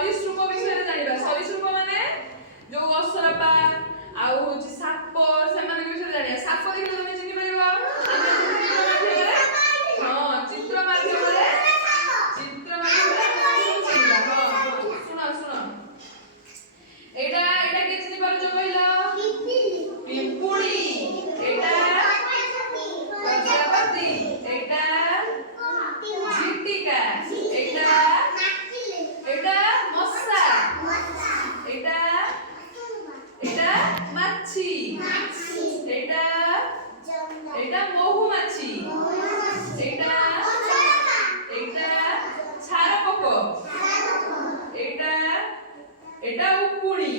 सरीसृप विषय जानिबा सरीसृप माने जो असरपा आउ होची साप से माने विषय जानिया साप देखि तुमे चिनि परिबा हम चित्र माध्यमरे सुनो सुनो एटा एटा के चिनि पारो जो कहला पिंपुड़ी एटा प्रजापति एटा झिंटिका एटा एटा मस्सा एटा एटा माछी एटा एटा महुमाछी एटा एटा छारपोको एटा एटा उकुणी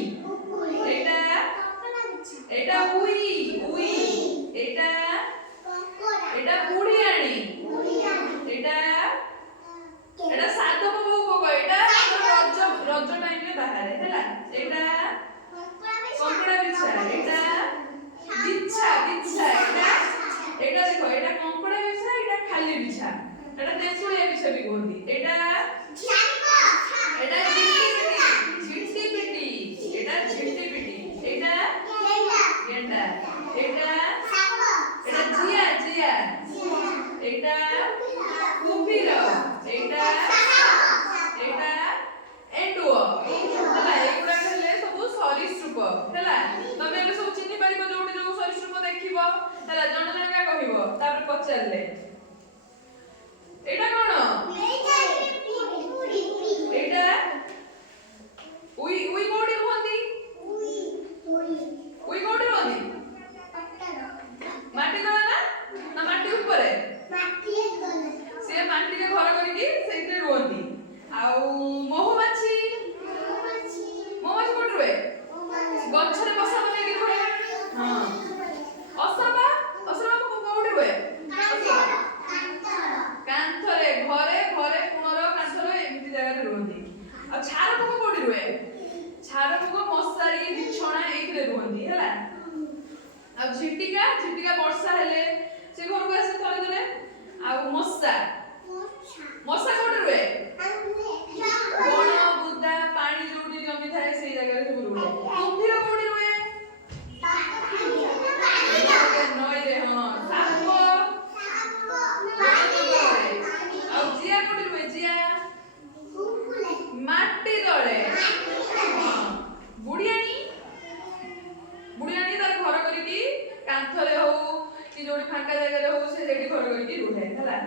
एटा एटा उई उई एटा एटा बुढ़ियाणी एटा एटा साधव बहु एटा रज रज टाइम रे बाहर हैला एटा कंकड़ा बिछा एटा बिछा बिछा एटा देखो एटा कंकड़ा बिछा एटा खाली बिछा एटा देसुलिया बिछा भी कहंदी एटा एटा झिंटी पिटी एटा झिंटी पिटी एटा गेंडा एटा एटा जिया जिया एटा कुम्भीर एटा एटा एंडुओ हला एगुडा हेले सब सरीसृप हला तमे एबे सब चिन्हि पारिबो जोडी जो सरीसृप देखिबो हला जण जण का कहिबो तापर पचारले एटा कोन एटा उई उई कोडी होंदी उई कोडी होंदी माटी गला ना माटी ऊपर से माटी के घर करिकी सेते रोंदी आउ महुमाछी महुमाछी कोड रुए गछरे बसा बने के रुए हां असरपा असरपा को कोड रुए कांथरे घरे घरे पुनर कांथरे एमिति जगह रे रोंदी आ छार को कोड रुए छार को मसारी बिछणा एइरे रोंदी हला आ झिटिका झिटिका वर्षा हेले से घर को आसे थरे थरे आ मस्सा मस्सा कोड रुए बण बुदा पानी जोडी जमी थाए सेई जगह रे सब रुए कुम्भीर कोडी रुए नय रे हां साप आ जिया कोडी रुए जिया माटी तळे बुढ़ियाणी बुढ़ियाणी तार घर करिकी कांथरे हो कि जोडी फांका जगह रे हो से जेडी घर करिकी रुहे हला